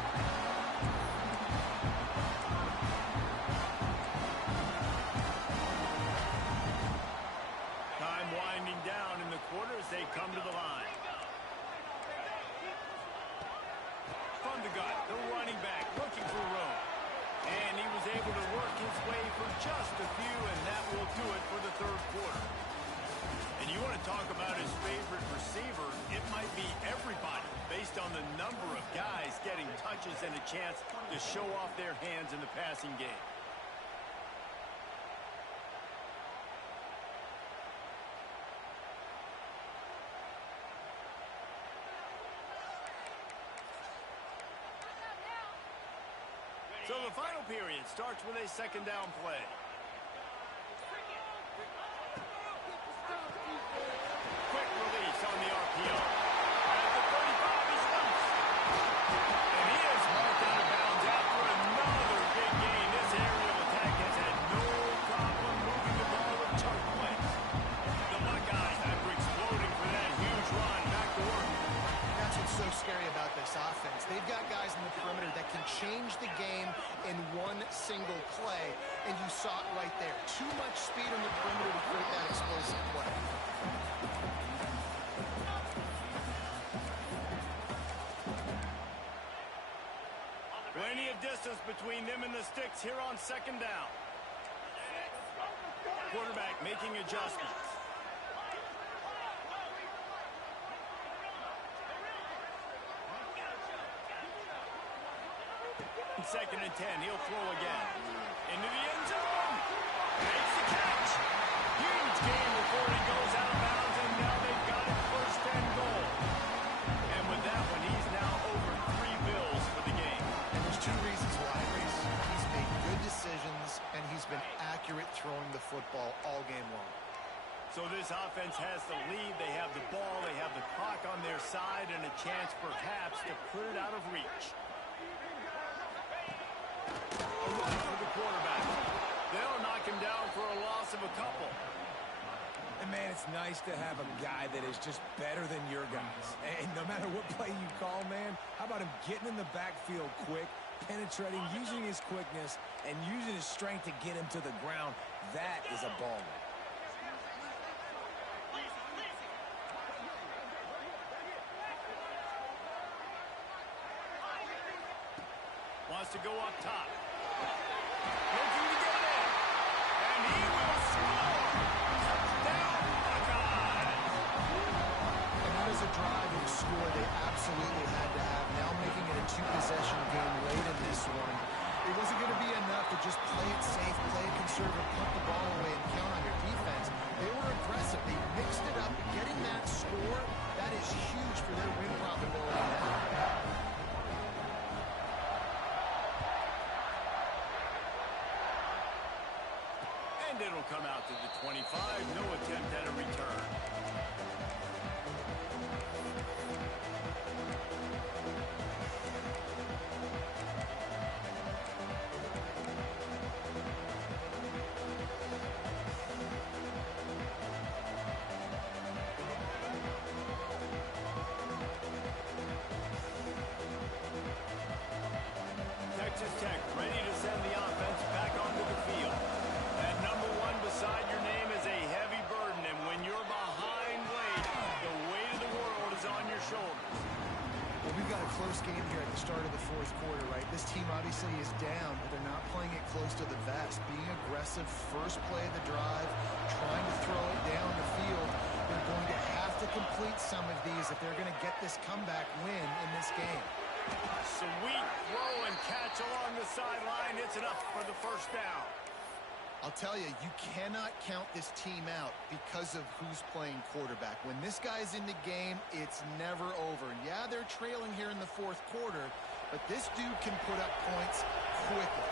Time winding down in the quarter as they come to the line. From the gut, the running back looking for room. And he was able to work his way for just a few, and that will do it for the 3rd quarter. And you want to talk about his favorite receiver, it might be everybody, based on the number of guys getting touches and a chance to show off their hands in the passing game. So the final period starts with a 2nd down play. Quick release on the RPO. At the 35, he's loose. And he is marked out of bounds after another big gain. This aerial attack has had no problem moving the ball with chunk plays. The Buckeyes, after exploding for that huge run, back to work. That's what's so scary about this offense. They've got guys in the perimeter that can change the game in one single play, and you saw it right there. Too much speed on the perimeter to create that explosive play. Plenty of distance between them and the sticks here on 2nd down. Quarterback making adjustments. 2nd and 10. He'll throw again. Into the end zone. Makes the catch. Huge gain before he goes out of bounds, and now they've got it 1st and goal. And with that one, he's now over 3 bills for the game. And there's 2 reasons why, Reese. He's made good decisions, and he's been accurate throwing the football all game long. So this offense has the lead. They have the ball. They have the clock on their side and a chance perhaps to put it out of reach. A run for the quarterback. They'll knock him down for a loss of a couple. And, man, it's nice to have a guy that is just better than your guys. And no matter what play you call, man, how about him getting in the backfield quick, penetrating, using his quickness, and using his strength to get him to the ground? That is a baller. Wants to go up top. Looking to get in. And he will score. Touchdown, Buckeyes. And that is a drive and score they absolutely had to have. Now making it a 2-possession game late in this one. It wasn't going to be enough to just play it safe, play it conservative, pump the ball away, and count on your defense. They were aggressive. They mixed it up. Getting that score, that is huge for their win probability now. And it'll come out to the 25. No attempt at a return. Texas Tech ready to send the offense back onto the field. That number 1 beside your name is a heavy burden, and when you're behind late, the weight of the world is on your shoulders. Well, we've got a close game here at the start of the 4th quarter, right? This team obviously is down, but they're not playing it close to the vest. Being aggressive, first play of the drive, trying to throw it down the field. They're going to have to complete some of these if they're going to get this comeback win in this game. Sweet throw and catch along the sideline. It's enough for the first down. I'll tell you, you cannot count this team out because of who's playing quarterback. When this guy's in the game, it's never over. Yeah, they're trailing here in the fourth quarter, but this dude can put up points quickly.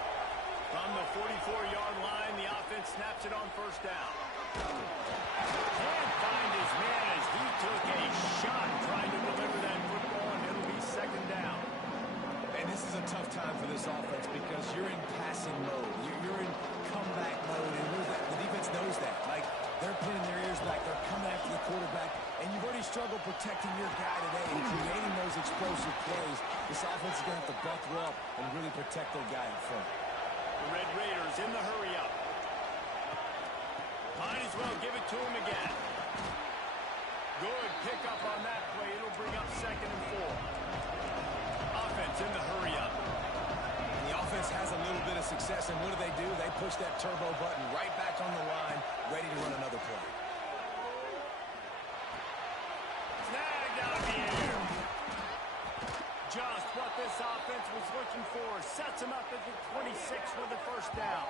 From the 44-yard line, the offense snaps it on first down. Can't find his man as he took a shot trying to deliver that football, and it'll be second down. And this is a tough time for this offense because you're in passing mode. You're in comeback mode, and the defense knows that. Like, they're putting their ears back. They're coming after the quarterback, and you've already struggled protecting your guy today and creating those explosive plays. This offense is going to have to buckle up and really protect their guy in front. The Red Raiders in the hurry up. Might as well give it to him again. Good pickup on that play. It'll bring up 2nd and 4. Offense in the hurry up. The offense has a little bit of success, and what do? They push that turbo button right back on the line, ready to run another play. Snagged out the air. Just what this offense was looking for. Sets him up at the 26 for the first down.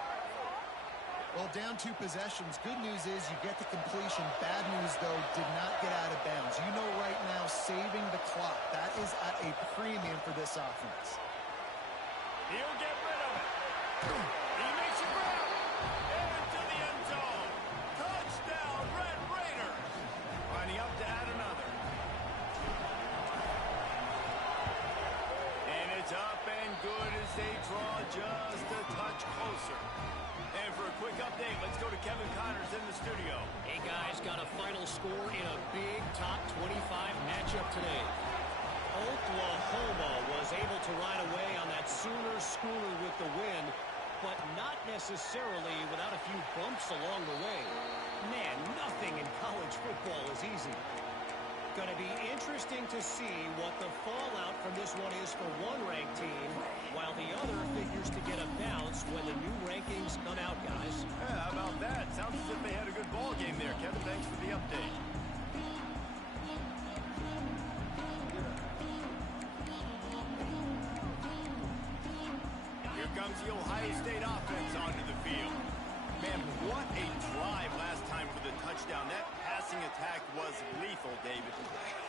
Well, down 2 possessions. Good news is you get the completion. Bad news, though, did not get out of bounds. You know right now, saving the clock. That is at a premium for this offense. He'll get rid of it. He makes a grab. Into the end zone. Touchdown, Red Raiders. Lining up to add another. And it's up and good as they draw just a touch closer. And for a quick update, let's go to Kevin Connors in the studio. Hey, guys, got a final score in a big top 25 matchup today. Oklahoma was able to ride away on that Sooner schooner with the win, but not necessarily without a few bumps along the way. Man, nothing in college football is easy. Going to be interesting to see what the fallout from this one is for one ranked team, while the other figures to get a bounce when the new rankings come out, guys. Yeah, how about that? Sounds as if they had a good ball game there. Kevin, thanks for the update. Here comes the Ohio State offense onto the field. Man, what a drive last time for the touchdown. That passing attack was lethal, David.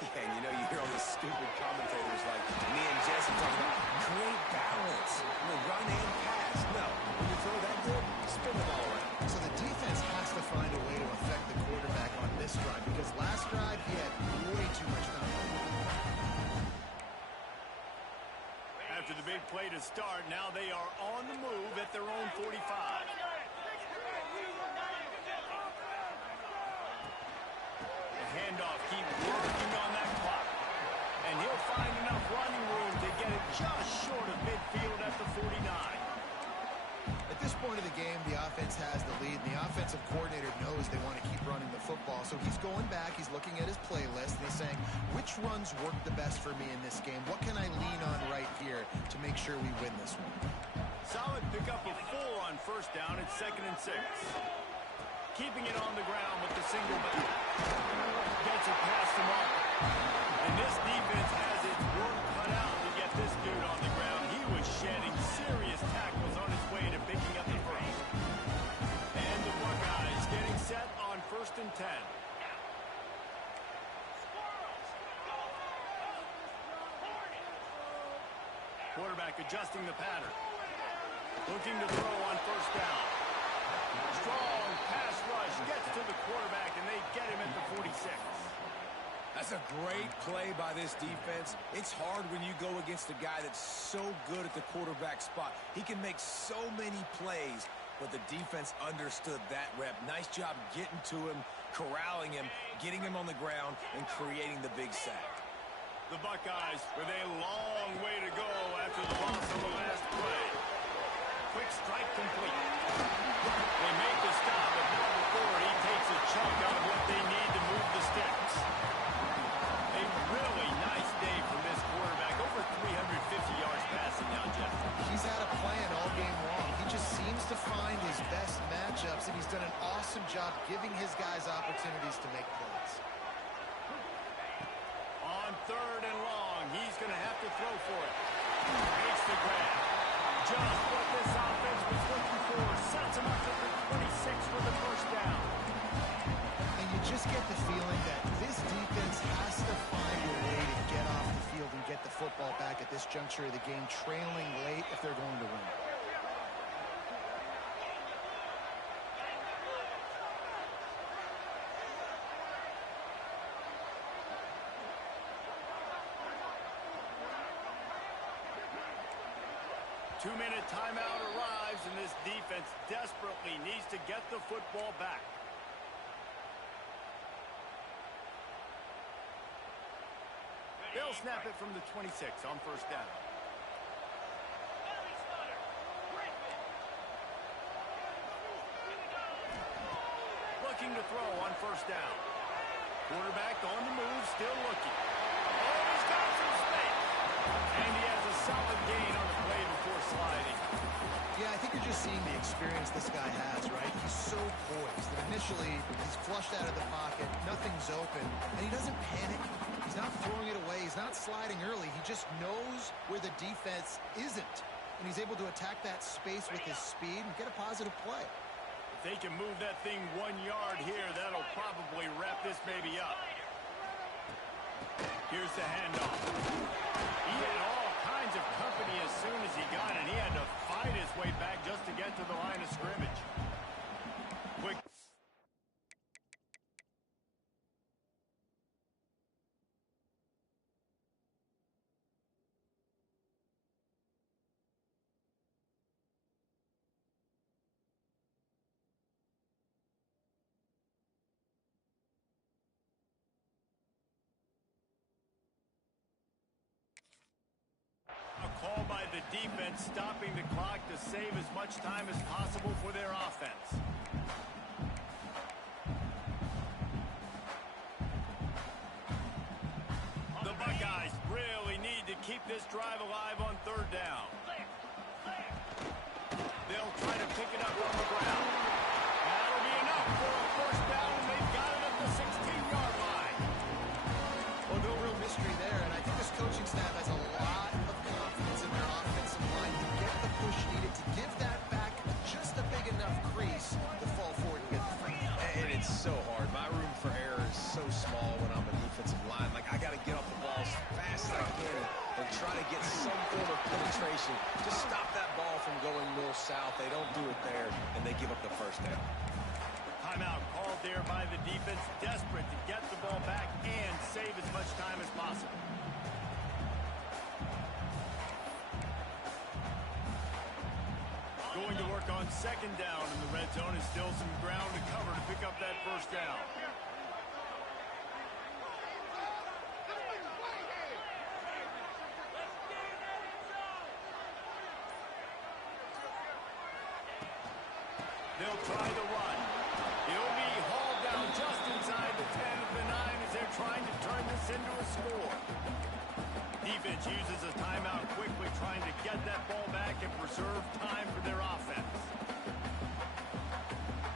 Yeah, and you know, you hear all these stupid commentators like me and Jesse talking about great balance. Run and pass. No, when you throw that good, spin the ball around. So the defense has to find a way to affect the quarterback on this drive, because last drive he had way too much time. After the big play to start, now they are on the move at their own 45. Handoff, keep working on that clock. And he'll find enough running room to get it just short of midfield at the 49. At this point of the game, the offense has the lead, and the offensive coordinator knows they want to keep running the football. So he's going back, he's looking at his playlist, and he's saying, which runs work the best for me in this game? What can I lean on right here to make sure we win this one? Solid pickup of 4 on first down. It's 2nd and 6. Keeping it on the ground with the single back. Gets it past the marker. And this defense has its work cut out to get this dude on the ground. He was shedding serious tackles on his way to picking up the first. And the Buckeyes getting set on 1st and 10. Quarterback adjusting the pattern. Looking to throw on first down. Strong pass rush gets to the quarterback, and they get him at the 46. That's a great play by this defense. It's hard when you go against a guy that's so good at the quarterback spot. He can make so many plays, but the defense understood that rep. Nice job getting to him, corralling him, getting him on the ground, and creating the big sack. The Buckeyes with a long way to go after the loss on the last play. Quick strike complete. They make the stop, but now before he takes a chunk out of what they need to move the sticks. A really nice day from this quarterback. Over 350 yards passing now, Jeff. He's had a plan all game long. He just seems to find his best matchups, and he's done an awesome job giving his guys opportunities to make plays. On 3rd and long, he's going to have to throw for it. Makes the grab. Just what this offense was looking for. Sets him up to the 20. juncture of the game, trailing late if they're going to win. Two-minute timeout arrives, and this defense desperately needs to get the football back. They'll snap it from the 26 on first down. Looking to throw on first down. Quarterback on the move, still looking. Oh, he's got some space. And he has a solid gain on the play before sliding. Yeah, I think you're just seeing the experience this guy has, right? He's so poised. And initially, he's flushed out of the pocket. Nothing's open. And he doesn't panic. He's not throwing it away. He's not sliding early. He just knows where the defense isn't. And he's able to attack that space with his speed and get a positive play. If they can move that thing 1 yard here, that'll probably wrap this baby up. Here's the handoff. He had all kinds of company as soon as he got it. He had to fight his way back just to get to the line of scrimmage. Quick. A call by the defense, stopping the clock to save as much time as possible for their offense. The Buckeyes really need to keep this drive alive on third down. They'll try to pick it up on the ground. That'll be enough for a first down, and they've got it at the 16-yard line. Well, no real mystery there, and I think this coaching staff has a lot of confidence in their offensive line to get the push needed to give that back just a big enough crease to fall forward and get the free. And it's so hard. My room for error is so small when I'm a defensive line. Like, I got to get off the ball as fast as I can and try to get some form of penetration. Just stop that ball from going north-south. They don't do it there, and they give up the first down. Timeout called there by the defense, desperate to get the ball back and save as much time as possible. Going to work on second down in the red zone, is still some ground to cover to pick up that first down. They'll try the run. He'll be hauled down just inside the 10 of the 9 as they're trying to turn this into a score. Defense uses a timeout quickly, trying to get that ball back and preserve time for their offense.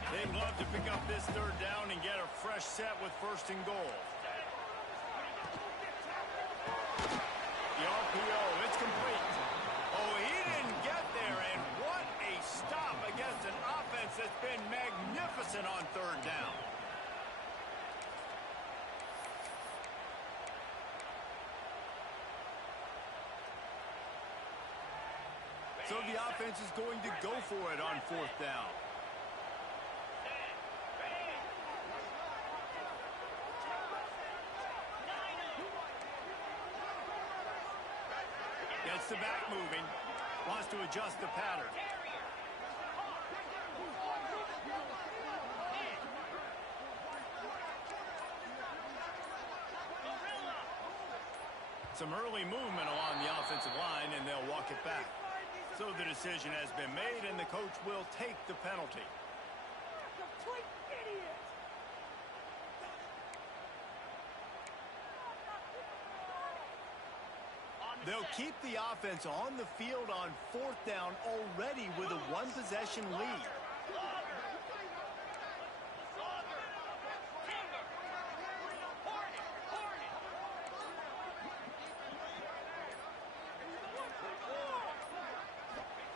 They'd love to pick up this third down and get a fresh set with first and goal. The RPO, it's complete. Oh, he didn't get there, and what a stop against an offense that's been magnificent on third down. So the offense is going to go for it on fourth down. Gets the back moving. Wants to adjust the pattern. Some early movement along the offensive line, and they'll walk it back. So the decision has been made, and the coach will take the penalty. Complete idiot! They'll keep the offense on the field on fourth down already with a one-possession lead.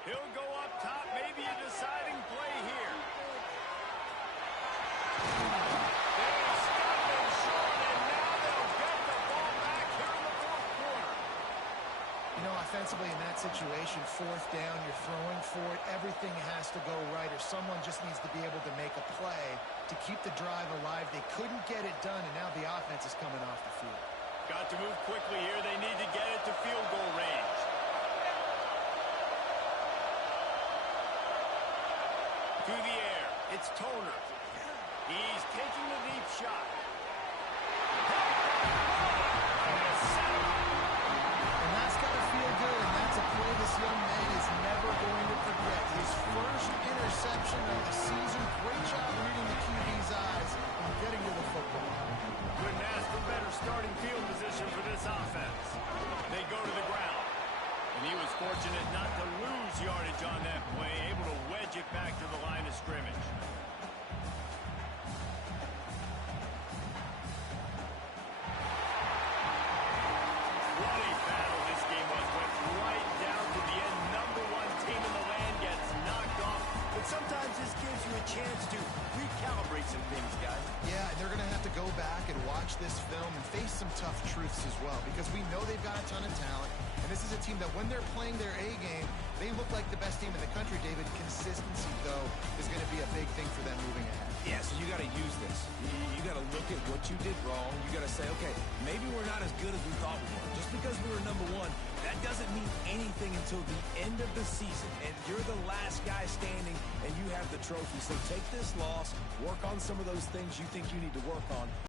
He'll go up top, maybe a deciding play here. They stop him short, and now they'll get the ball back here in the fourth quarter. You know, defensively in that situation, fourth down, you're throwing for it, everything has to go right, or someone just needs to be able to make a play to keep the drive alive. They couldn't get it done, and now the offense is coming off the field. Got to move quickly here. They need to get it to field goal range. To the air, it's Toner. He's taking the deep shot. And that's got to feel good, and that's a play this young man is never going to forget. His first interception of the season. Great job reading the QB's eyes and getting to the football. Couldn't ask for better starting field position for this offense. They go to the ground. And he was fortunate not to lose yardage on that play, able to wedge it back to the line of scrimmage. What a battle this game was. Went right down to the end. Number one team in the land gets knocked off. But sometimes this gives you a chance to recalibrate some things, guys. Yeah, and they're going to have to go back and watch this film and face some tough truths as well, because we know they've got a ton of talent, and this is a team that when they're playing their A game, they look like the best team in the country, David. Consistency, though, is going to be a big thing for them moving ahead. Yeah, so you got to use this. You got to look at what you did wrong. You got to say, okay, maybe we're not as good as we thought we were. Just because we were number one, that doesn't mean anything until the end of the season. And you're the last guy standing, and you have the trophy. So take this loss, work on some of those things you think you need to work on,